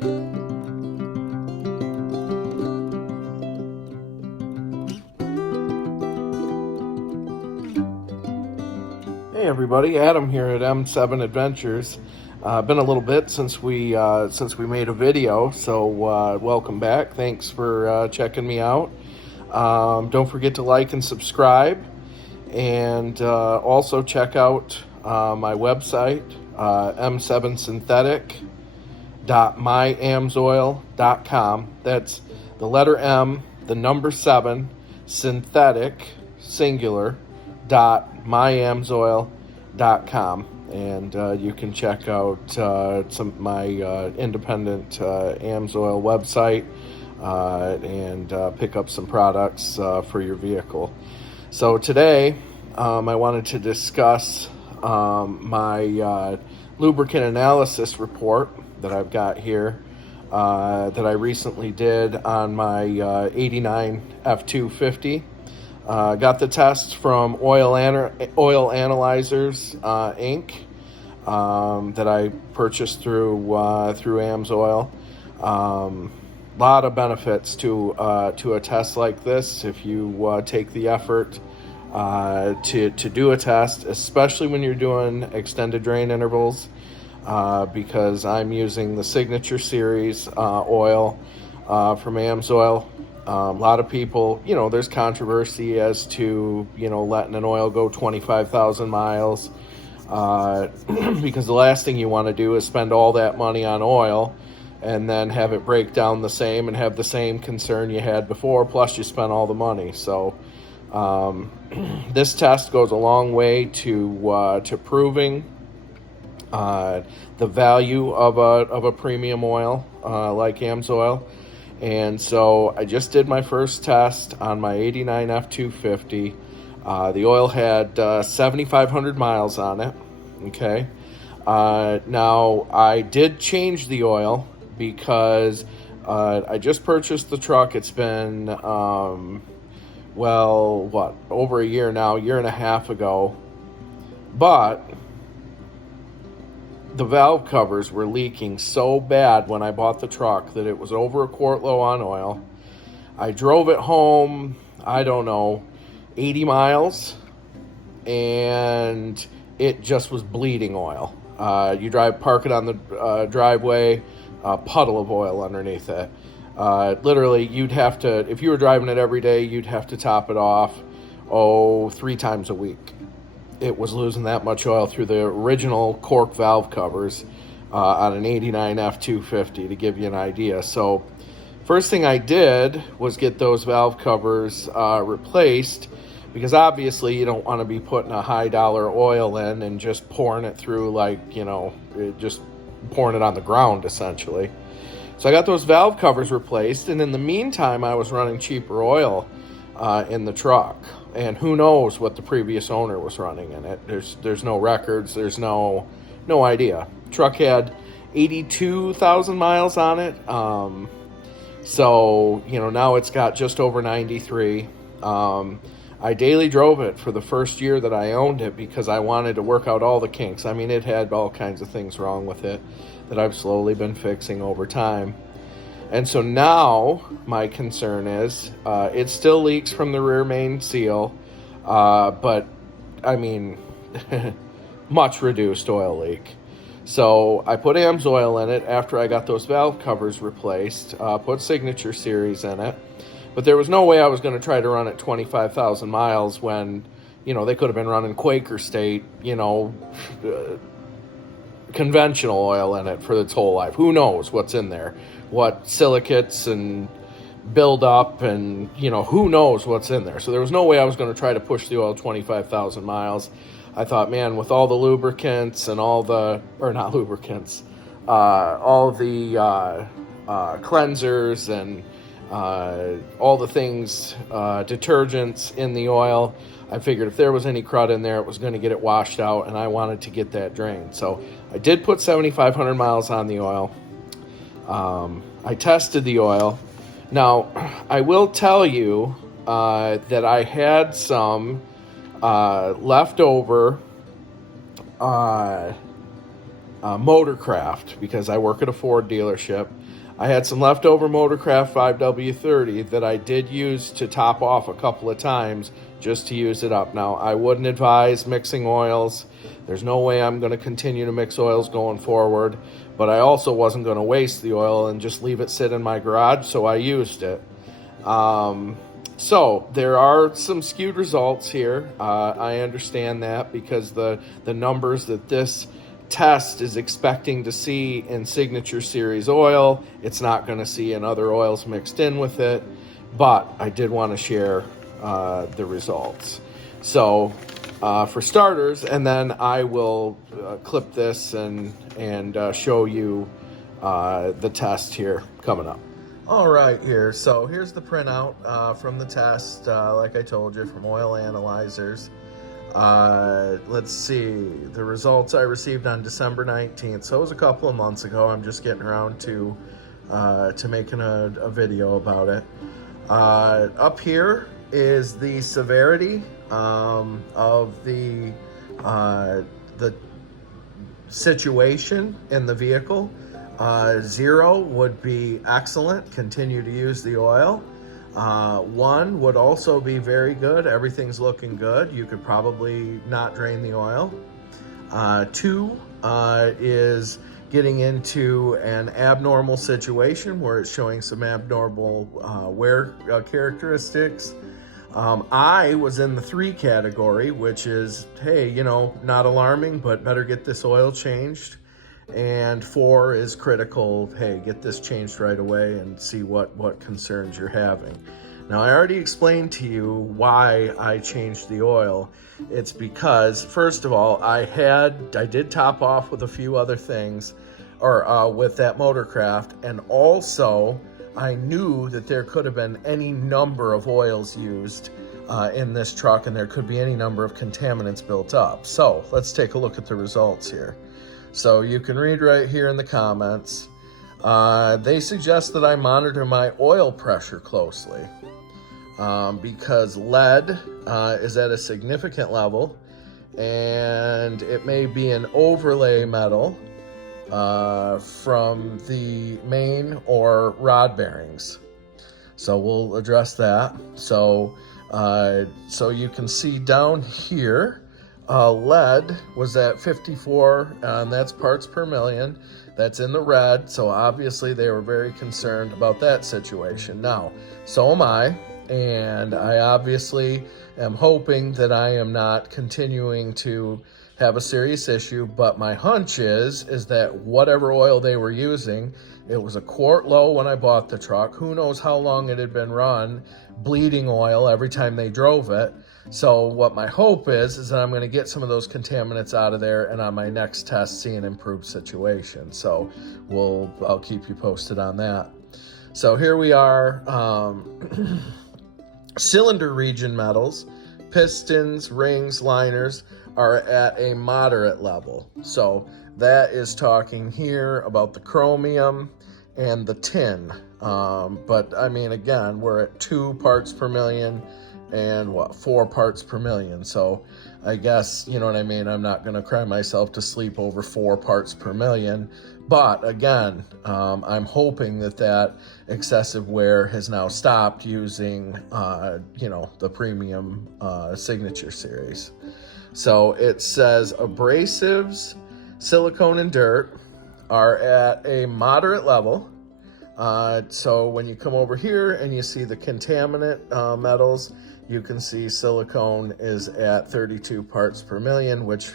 Hey everybody, Adam here at M7 Adventures. Been a little bit since we made a video, so welcome back. Thanks for checking me out. Don't forget to like and subscribe, and also check out my website, m7synthetic.myamsoil.com. That's the letter M, the number 7, synthetic, singular, myamsoil.com, and you can check out some my independent AMSOIL website and pick up some products for your vehicle. So today I wanted to discuss my lubricant analysis report that I've got here that I recently did on my 89 F250. Got the test from Oil Analyzers Inc. That I purchased through AMSOIL. Lot of benefits to a test like this if you take the effort to do a test, especially when you're doing extended drain intervals, because I'm using the Signature Series oil from AMSOIL. A lot of people, there's controversy as to, letting an oil go 25,000 miles because the last thing you want to do is spend all that money on oil and then have it break down the same and have the same concern you had before, plus you spent all the money. So this test goes a long way to proving the value of a premium oil like AMSOIL. And so I just did my first test on my 89 F250. The oil had 7,500 miles on it. Okay. Now I did change the oil because I just purchased the truck. It's been, over a year now, year and a half ago. But the valve covers were leaking so bad when I bought the truck that it was over a quart low on oil. I drove it home, 80 miles, and it just was bleeding oil. You park it on the driveway, a puddle of oil underneath it. Literally, you'd have to, if you were driving it every day, you'd have to top it off, 3 times a week. It was losing that much oil through the original cork valve covers on an 89 F250, to give you an idea. So first thing I did was get those valve covers replaced, because obviously you don't want to be putting a high dollar oil in and just pouring it through just pouring it on the ground essentially. So I got those valve covers replaced, and in the meantime I was running cheaper oil in the truck. And who knows what the previous owner was running in it. There's no records. There's no idea. Truck had 82,000 miles on it. So, now it's got just over 93. I daily drove it for the first year that I owned it because I wanted to work out all the kinks. I mean, it had all kinds of things wrong with it that I've slowly been fixing over time. And so now my concern is it still leaks from the rear main seal, but I mean, much reduced oil leak. So I put AMSOIL in it after I got those valve covers replaced, put Signature Series in it, but there was no way I was going to try to run it 25,000 miles when, they could have been running Quaker State, conventional oil in it for its whole life. Who knows what's in there, what silicates and build up, and who knows what's in there. So there was no way I was going to try to push the oil 25,000 miles. I thought, man, with all the lubricants and all the cleansers and all the things, detergents in the oil, I figured if there was any crud in there, it was going to get it washed out, and I wanted to get that drained. So I did put 7,500 miles on the oil. I tested the oil. Now, I will tell you that I had some leftover Motorcraft, because I work at a Ford dealership. I had some leftover Motorcraft 5w-30 that I did use to top off a couple of times just to use it up. Now, I wouldn't advise mixing oils. There's no way I'm going to continue to mix oils going forward, but I also wasn't going to waste the oil and just leave it sit in my garage, so I used it. So there are some skewed results here. I understand that, because the numbers that this test is expecting to see in Signature Series oil, it's not going to see in other oils mixed in with it, but I did want to share the results. So for starters, and then I will clip this and show you the test here coming up. All right, so here's the printout from the test, like I told you, from Oil Analyzers. Let's see, the results I received on December 19th, so it was a couple of months ago. I'm just getting around to making a video about it. Up here is the severity of the situation in the vehicle. 0 would be excellent, continue to use the oil. 1 would also be very good, everything's looking good, you could probably not drain the oil. 2 is getting into an abnormal situation where it's showing some abnormal wear characteristics. I was in the 3 category, which is, hey, you know, not alarming, but better get this oil changed. And 4 is critical, hey, get this changed right away and see what concerns you're having. Now, I already explained to you why I changed the oil. It's because, first of all, I did top off with a few other things, or with that Motorcraft, and also I knew that there could have been any number of oils used in this truck, and there could be any number of contaminants built up. So let's take a look at the results here. So you can read right here in the comments. They suggest that I monitor my oil pressure closely because lead is at a significant level, and it may be an overlay metal from the main or rod bearings. So we'll address that. So you can see down here, lead was at 54, and that's parts per million. That's in the red, so obviously they were very concerned about that situation. Now, so am I, and I obviously am hoping that I am not continuing to have a serious issue, but my hunch is that whatever oil they were using, it was a quart low when I bought the truck. Who knows how long it had been run, bleeding oil every time they drove it. So what my hope is that I'm going to get some of those contaminants out of there, and on my next test see an improved situation. So I'll keep you posted on that. So here we are. Cylinder region metals, pistons, rings, liners are at a moderate level. So that is talking here about the chromium and the tin. But I mean, again, we're at 2 parts per million and 4 parts per million. So I guess, you know what I mean? I'm not going to cry myself to sleep over 4 parts per million. But again, I'm hoping that excessive wear has now stopped using, the premium Signature Series. So it says abrasives, silicone, and dirt are at a moderate level. So when you come over here and you see the contaminant metals, you can see silicone is at 32 parts per million, which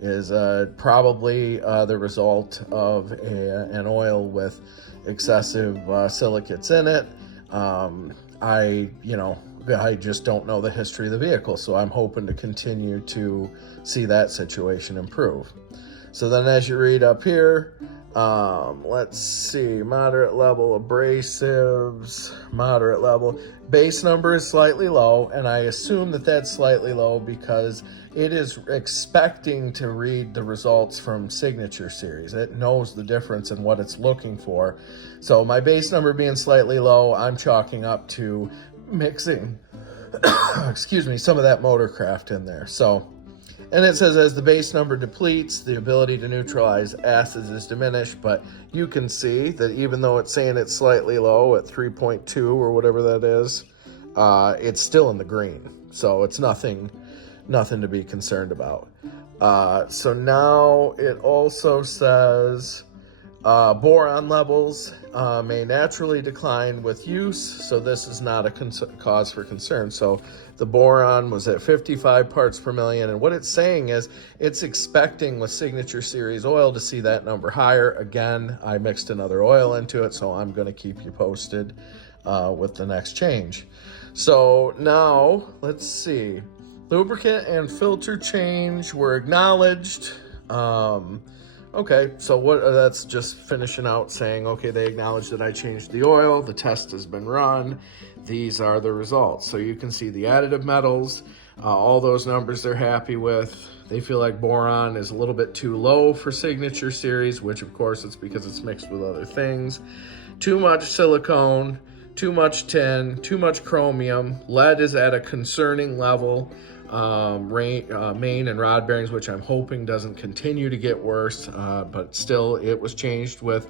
is probably the result of an oil with excessive silicates in it. I just don't know the history of the vehicle, so I'm hoping to continue to see that situation improve. So then as you read up here, let's see, moderate level abrasives, moderate level. Base number is slightly low, and I assume that that's slightly low because it is expecting to read the results from Signature Series. It knows the difference in what it's looking for. So my base number being slightly low, I'm chalking up to mixing, excuse me, some of that Motorcraft in there. So And it says as the base number depletes, the ability to neutralize acids is diminished, but you can see that even though it's saying it's slightly low at 3.2 or whatever that is, it's still in the green. So it's nothing to be concerned about. So now it also says boron levels may naturally decline with use, so this is not a cause for concern. So the boron was at 55 parts per million, and what it's saying is it's expecting with Signature Series oil to see that number higher. Again, I mixed another oil into it, so I'm going to keep you posted with the next change. So now, let's see. Lubricant and filter change were acknowledged. Okay, so that's just finishing out saying, okay, they acknowledge that I changed the oil, the test has been run, these are the results. So you can see the additive metals, all those numbers they're happy with. They feel like boron is a little bit too low for Signature Series, which of course it's because it's mixed with other things. Too much silicone, too much tin, too much chromium. Lead is at a concerning level. Main and rod bearings, which I'm hoping doesn't continue to get worse, but still it was changed with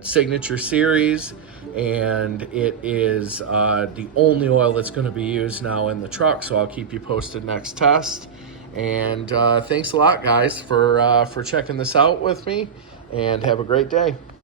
Signature Series, and it is the only oil that's going to be used now in the truck, so I'll keep you posted next test. And thanks a lot, guys, for checking this out with me, and have a great day.